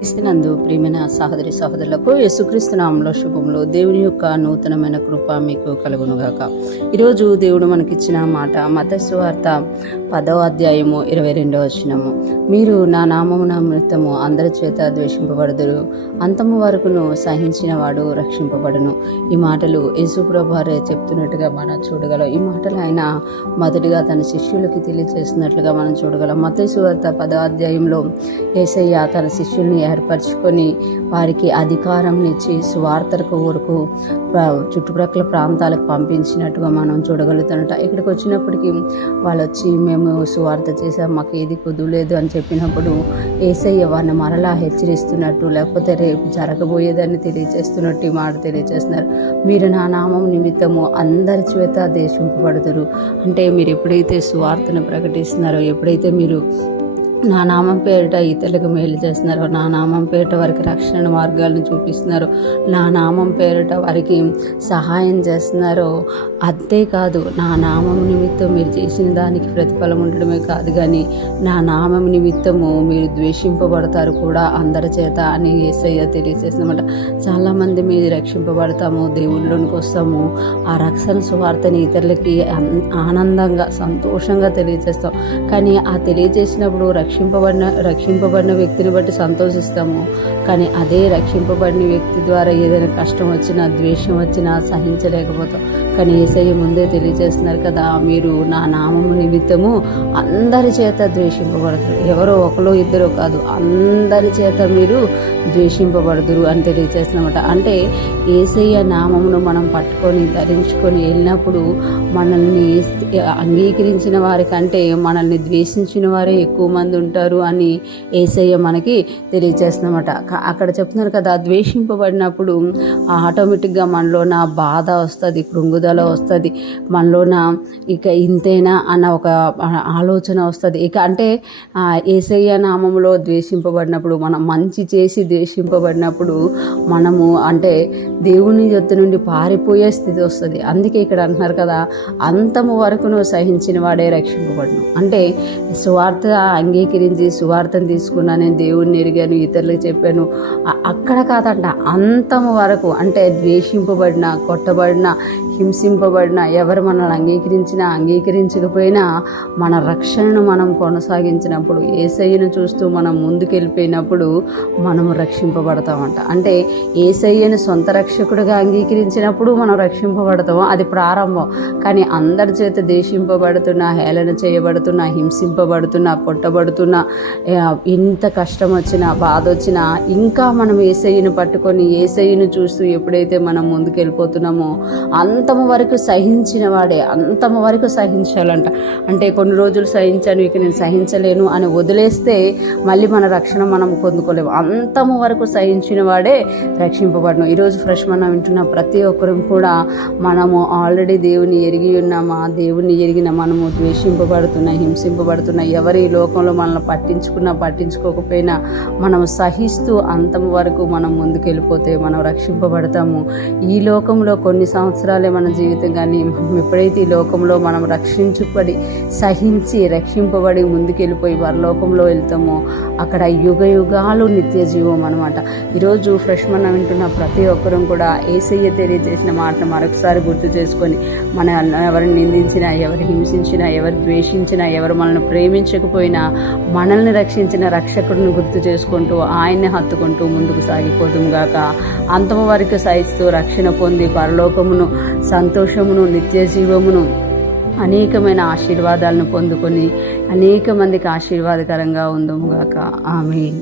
క్రీస్తునందు ప్రియమైన సహోదరి సహోదరులకు యేసుక్రీస్తు నామములో శుభములు. దేవుని యొక్క నూతనమైన కృప మీకు కలుగునుగాక. ఈరోజు దేవుడు మనకిచ్చిన మాట మత్తయి సువార్త 10వ అధ్యాయము 22వ వచనము. మీరు నా నామమున నిమిత్తము అందరి చేత ద్వేషింపబడుదురు, అంతము వరకును సహించిన వాడు రక్షింపబడును. ఈ మాటలు యేసు ప్రభువారే చెప్తున్నట్టుగా మనం చూడగలం. ఈ మాటలు ఆయన మొదటిగా తన శిష్యులకి తెలియజేస్తున్నట్లుగా మనం చూడగలం. మత్తయి సువార్త 10వ అధ్యాయంలో యేసయ్య తన శిష్యుల్ని ఏర్పరచుకొని వారికి అధికారం ఇచ్చి సువార్తకు వరకు చుట్టుప్రక్కల ప్రాంతాలకు పంపించినట్టుగా మనం చూడగలుగుతున్నట. ఇక్కడికి వచ్చినప్పటికీ వాళ్ళు వచ్చి మేము సువార్త చేసాం, మాకు ఏది కుదులేదు అని చెప్పినప్పుడు యేసయ్య వారిని మరలా హెచ్చరిస్తున్నట్టు, లేకపోతే రేపు జరగబోయేదాన్ని తెలియజేస్తున్నట్టు ఈ మాట తెలియజేస్తున్నారు. మీరు నా నామం నిమిత్తము అందరి చేత ద్వేషింపబడుదురు. అంటే మీరు ఎప్పుడైతే సువార్తను ప్రకటిస్తున్నారో, ఎప్పుడైతే మీరు నా నామం పేరిట ఇతరులకు మేలు చేస్తున్నారో, నా నామం పేరిట వారికి రక్షణ మార్గాలను చూపిస్తున్నారో, నా నామం పేరిట వారికి సహాయం చేస్తున్నారో, అంతేకాదు నా నామం నిమిత్తం మీరు చేసిన దానికి ప్రతిఫలం ఉండడమే కాదు, కానీ నా నామం నిమిత్తము మీరు ద్వేషింపబడతారు కూడా అందరి చేత అని యేసయ్య తెలియజేసినమాట. చాలామంది మీరు రక్షింపబడతాము, దేవుళ్ళలోనికి వస్తాము, ఆ రక్షణ సువార్తని ఇతరులకి ఆనందంగా సంతోషంగా తెలియజేస్తాం. కానీ ఆ తెలియజేసినప్పుడు రక్షింపబడిన వ్యక్తిని బట్టి సంతోషిస్తాము, కానీ అదే రక్షింపబడిన వ్యక్తి ద్వారా ఏదైనా కష్టం వచ్చినా, ద్వేషం వచ్చినా సహించలేకపోతాం. కానీ యేసయ్య ముందే తెలియజేస్తున్నారు కదా, మీరు నా నామము నిమిత్తము అందరి చేత ద్వేషింపబడతారు. ఎవరో ఒకరు ఇద్దరు కాదు, అందరి చేత మీరు ద్వేషింపబడదురు అని తెలియజేస్తున్నమాట. అంటే యేసయ్య నామమును మనం పట్టుకొని ధరించుకొని వెళ్ళినప్పుడు మనల్ని అంగీకరించిన వారికంటే మనల్ని ద్వేషించిన వారే ఎక్కువ మంది ఉంటారు అని యేసయ్య మనకి తెలియజేస్తున్నమాట. అక్కడ చెప్తున్నారు కదా, ద్వేషింపబడినప్పుడు ఆటోమేటిక్గా మనలోన బాధ వస్తుంది, కృంగుదల వస్తుంది, మనలోన ఇక ఇంతేనా అన్న ఒక ఆలోచన వస్తుంది. ఇక అంటే యేసయ్య నామంలో ద్వేషింపబడినప్పుడు, మనం మంచి చేసి ద్వేషింపబడినప్పుడు మనము అంటే దేవుని యొద్ద నుండి పారిపోయే స్థితి వస్తుంది. అందుకే ఇక్కడ అంటున్నారు కదా, అంతము వరకును సహించిన వాడే రక్షింపబడును. అంటే సువార్త అంగీకరించి సువార్తను తీసుకున్నా, నేను దేవుడిని ఎరిగాను, ఇతరులకు చెప్పాను, అక్కడ కాదంట, అంతము వరకు. అంటే ద్వేషింపబడిన, కొట్టబడిన, హింసింపబడిన, ఎవరు మనల్ని అంగీకరించినా అంగీకరించకపోయినా మన రక్షణను మనం కొనసాగించినప్పుడు, యేసయ్యను చూస్తూ మనం ముందుకెళ్ళిపోయినప్పుడు మనము రక్షింపబడతామంట. అంటే యేసయ్యను సొంత రక్షకుడిగా అంగీకరించినప్పుడు మనం రక్షింపబడతాము, అది ప్రారంభం. కానీ అందరి చేత దేశింపబడుతున్నా, హేళన చేయబడుతున్నా, హింసింపబడుతున్నా, కొట్టబడుతున్నా, ఇంత కష్టం వచ్చినా, బాధ వచ్చినా ఇంకా మనం యేసయ్యను పట్టుకొని యేసయ్యను చూస్తూ ఎప్పుడైతే మనం ముందుకెళ్ళిపోతున్నామో అంతము వరకు సహించిన వాడే, అంతము వరకు సహించాలంట. అంటే కొన్ని రోజులు సహించాను, ఇక నేను సహించలేను అని వదిలేస్తే మళ్ళీ మన రక్షణ మనం పొందుకోలేము. అంతము వరకు సహించిన వాడే రక్షింపబడను. ఈరోజు ఫ్రెష్ మనం వింటున్న ప్రతి ఒక్కరూ కూడా మనము ఆల్రెడీ దేవుని ఎరిగి ఉన్నామా, దేవుని ఎరిగిన మనము ద్వేషింపబడుతున్నా, హింసింపబడుతున్నా, ఎవరి లోకంలో మనల్ని పట్టించుకోకపోయినా మనము సహిస్తూ అంతము వరకు మనం ముందుకెళ్ళిపోతే మనం రక్షింపబడతాము. ఈ లోకంలో కొన్ని సంవత్సరాలే మన జీవితం, కానీ ఎప్పుడైతే ఈ లోకంలో మనం రక్షించబడి సహించి రక్షింపబడి ముందుకెళ్ళిపోయి పరలోకంలో వెళ్తామో అక్కడ యుగ యుగాలు నిత్య జీవం అనమాట. ఈరోజు ఫ్రెష్ మనం వింటున్న ప్రతి ఒక్కరూ కూడా యేసయ్య తెలియజేసిన మాటను మరొకసారి గుర్తు చేసుకొని, మన ఎవరిని నిందించినా, ఎవరు హింసించినా, ఎవరు ద్వేషించినా, ఎవరు మనల్ని ప్రేమించకపోయినా మనల్ని రక్షించిన రక్షకుడిని గుర్తు చేసుకుంటూ ఆయన్ని హత్తుకుంటూ ముందుకు సాగిపోదుం గాక. అంతము వరకు సహిస్తూ రక్షణ పొంది పరలోకమును, సంతోషమును, నిత్య జీవమును, అనేకమైన ఆశీర్వాదాలను పొందుకొని అనేక మందికి ఆశీర్వాదకరంగా ఉందుము గాక. ఆమేన్.